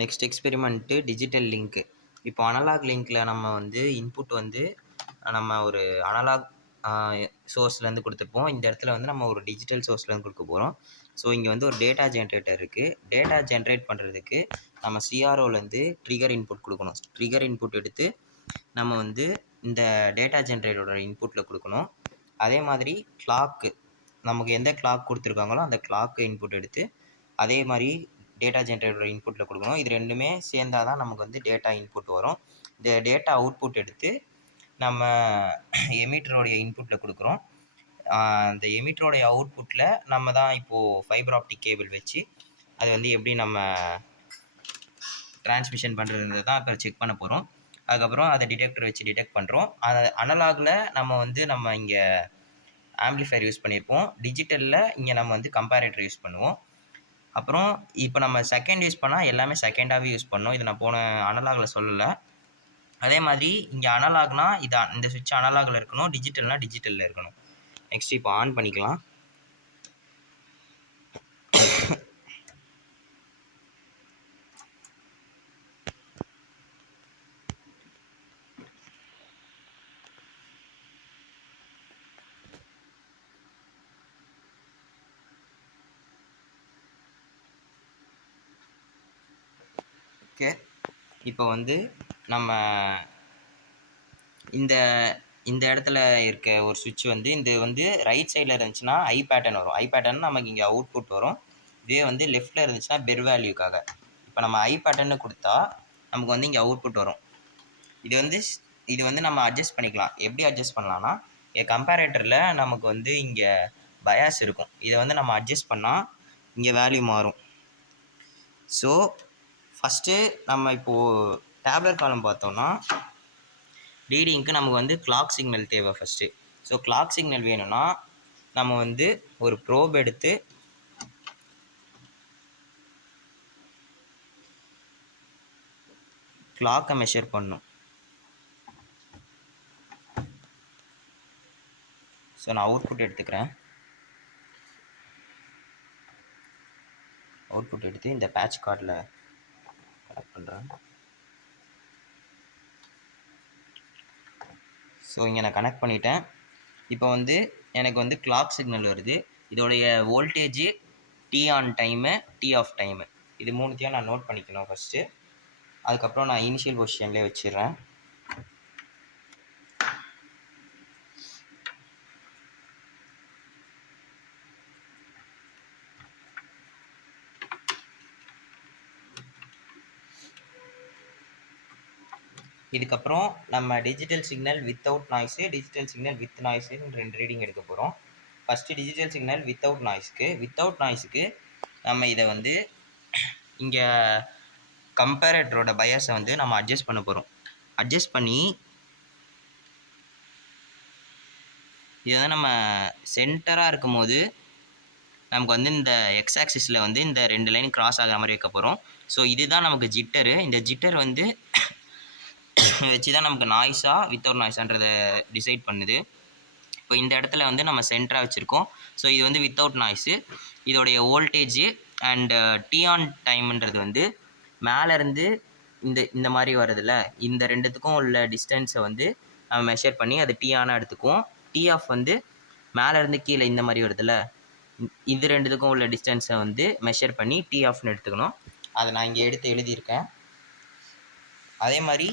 Next experiment digital link இப்போ analog லிங்க்கில் நம்ம வந்து இன்புட் வந்து நம்ம ஒரு அனலாக் சோர்ஸ்லேருந்து கொடுத்துருப்போம். இந்த இடத்துல வந்து நம்ம ஒரு டிஜிட்டல் சோர்ஸ்லேருந்து கொடுக்க போகிறோம் ஸோ இங்கே வந்து ஒரு டேட்டா ஜென்ரேட்டர் இருக்குது டேட்டா ஜென்ரேட் பண்ணுறதுக்கு நம்ம சிஆர்ஓலேருந்து ட்ரிகர் இன்புட் கொடுக்கணும். ட்ரிகர் இன்புட் எடுத்து நம்ம வந்து இந்த டேட்டா ஜென்ரேட்டரோட இன்புட்டில் கொடுக்கணும். அதே மாதிரி கிளாக்கு நமக்கு எந்த கிளாக் கொடுத்துருக்காங்களோ அந்த கிளாக்கு இன்புட் எடுத்து அதே மாதிரி டேட்டா ஜென்ரேட்டரோட இன்புட்டில் கொடுக்கணும். இது ரெண்டுமே சேர்ந்தால் தான் நமக்கு வந்து டேட்டா இன்புட் வரும். இந்த டேட்டா அவுட்புட் எடுத்து நம்ம எமீட்டருடைய இன்புட்டில் கொடுக்குறோம். அந்த எமிட்டரோடைய அவுட்புட்டில் நம்ம தான் இப்போது ஃபைபர் ஆப்டிக் கேபிள் வச்சு அது வந்து எப்படி நம்ம டிரான்ஸ்மிஷன் பண்ணுறது தான் இப்போ செக் பண்ண போகிறோம் அதுக்கப்புறம் அதை டிடெக்டர் வச்சு டிடெக்ட் பண்ணுறோம் அதை அனலாகில் நம்ம வந்து நம்ம இங்கே ஆம்பிளிஃபயர் யூஸ் பண்ணியிருப்போம் டிஜிட்டலில் இங்கே நம்ம வந்து கம்பேரேட்டர் யூஸ் பண்ணுவோம். அப்புறம் இப்போ நம்ம செகண்ட் யூஸ் பண்ணால் எல்லாமே செகண்டாகவே யூஸ் பண்ணோம். இது நான் போன அனலாகில் சொல்லலை. அதே மாதிரி இங்கே அனலாக்னால் இதான். இந்த சுவிட்ச் அனலாகில் இருக்கணும் டிஜிட்டல்னால் டிஜிட்டலில் இருக்கணும். நெக்ஸ்ட் இப்போ ஆன் பண்ணிக்கலாம். ஓகே இப்போ வந்து நம்ம இந்த இந்த இடத்துல இருக்க ஒரு சுவிட்ச் வந்து இந்த வந்து ரைட் சைடில் இருந்துச்சுன்னா ஐ பேட்டர்ன் வரும். ஐ பேட்டர்ன் நமக்கு இங்கே அவுட்புட் வரும். இதே வந்து லெஃப்ட்டில் இருந்துச்சுன்னா பெர் வேல்யூக்காக இப்போ நம்ம ஐ பேட்டர்னு கொடுத்தா நமக்கு வந்து இங்கே அவுட்புட் வரும். இது வந்து இது வந்து நம்ம அட்ஜஸ்ட் பண்ணிக்கலாம். எப்படி அட்ஜஸ்ட் பண்ணலான்னா இங்கே கம்பேரேட்டரில் நமக்கு வந்து இங்கே பயாஸ் இருக்கும். இதை வந்து நம்ம அட்ஜஸ்ட் பண்ணால் இங்கே வேல்யூ மாறும். ஸோ ஃபஸ்ட்டு நம்ம இப்போது டேப்லெட் காலம் பார்த்தோம்னா ரீடிங்க்கு நமக்கு வந்து கிளாக் சிக்னல் தேவை ஃபஸ்ட்டு ஸோ கிளாக் சிக்னல் வேணும்னா நம்ம வந்து ஒரு ப்ரோப் எடுத்து கிளாக்கை மெஷர் பண்ணும் ஸோ நான் அவுட்புட் எடுத்துக்கிறேன். அவுட்புட் எடுத்து இந்த பேட்ச் கார்டில் கனெக்ட் பண்ணுறேன் ஸோ இங்கே நான் கனெக்ட் பண்ணிட்டேன். இப்போ வந்து எனக்கு வந்து கிளாக் சிக்னல் வருது. இதோடைய voltage T on time T off time இது மூணுத்தையும் நான் நோட் பண்ணிக்கணும் ஃபஸ்ட்டு அதுக்கப்புறம் நான் இனிஷியல் பொசிஷன்லேயே வச்சிடுறேன். இதுக்கப்புறம் நம்ம digital signal without noise digital signal with நாய்ஸுன்னு ரெண்டு ரீடிங் எடுக்க போகிறோம் ஃபஸ்ட்டு டிஜிட்டல் சிக்னல் வித்தவுட் நாய்ஸுக்கு வித்தவுட் நாய்ஸுக்கு நம்ம இதை வந்து இங்கே கம்பேரேட்டரோட பயஸை வந்து நம்ம அட்ஜஸ்ட் பண்ண போகிறோம் அட்ஜஸ்ட் பண்ணி இதை வந்து நம்ம சென்டராக இருக்கும் போது நமக்கு வந்து இந்த எக்ஸ் ஆக்சிஸில் வந்து இந்த ரெண்டு லைன் கிராஸ் ஆகிற மாதிரி வைக்க போகிறோம் ஸோ இதுதான் நமக்கு ஜிட்டரு இந்த ஜிட்டர் வந்து வச்சு தான் நமக்கு நாய்ஸாக வித்தவுட் நாய்ஸான்றதை டிசைட் பண்ணுது. இப்போ இந்த இடத்துல வந்து நம்ம சென்டராக வச்சுருக்கோம். ஸோ இது வந்து வித்தவுட் நாய்ஸு இதோடைய வோல்டேஜு அண்டு டி ஆன் டைம்ன்றது வந்து மேலேருந்து இந்த இந்த மாதிரி வருதுல்ல? இந்த ரெண்டுத்துக்கும் உள்ள டிஸ்டன்ஸை வந்து நம்ம மெஷர் பண்ணி அது டி ஆனாக எடுத்துக்குவோம். டி ஆஃப் வந்து மேலேருந்து கீழே இந்த மாதிரி வருதுல்ல? இது ரெண்டுத்துக்கும் உள்ள டிஸ்டன்ஸை வந்து மெஷர் பண்ணி டி ஆஃப்னு எடுத்துக்கணும். அதை நான் இங்கே எடுத்து எழுதியிருக்கேன். அதே மாதிரி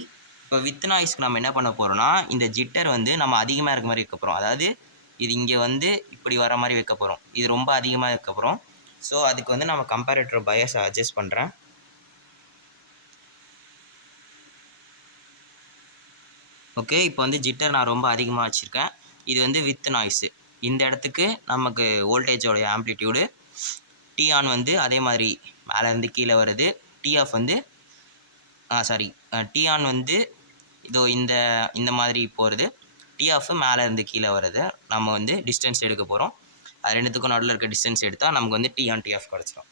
இப்போ வித் நாய்ஸ்க்கு நம்ம என்ன பண்ண போகிறோம்னா இந்த ஜிட்டர் வந்து நம்ம அதிகமாக இருக்க மாதிரி வைக்க போகிறோம் அதாவது இது இங்கே வந்து இப்படி வர மாதிரி வைக்க போகிறோம் இது ரொம்ப அதிகமாக வைக்க போகிறோம் ஸோ அதுக்கு வந்து நம்ம கம்பேரேட்டர் பயஸை அட்ஜஸ்ட் பண்ணுறேன் ஓகே இப்போ வந்து ஜிட்டர் நான் ரொம்ப அதிகமாக வச்சுருக்கேன். இது வந்து வித் நாய்ஸு. இந்த இடத்துக்கு நமக்கு வோல்டேஜோடைய ஆம்ப்ளிடியூடு டி ஆன் வந்து அதே மாதிரி மேலேருந்து கீழே வருது. டி ஆஃப் வந்து சாரி டி ஆன் வந்து இதோ இந்த இந்த மாதிரி போகிறது டி ஆஃப் மேலே இருந்து கீழே வர்றது. நம்ம வந்து டிஸ்டன்ஸ் எடுக்க போகிறோம் அது ரெண்டுத்துக்கும் நடுவில் இருக்க டிஸ்டன்ஸ் எடுத்தால் நமக்கு வந்து டி ஆன் டி ஆஃப் கிடச்சிரும்.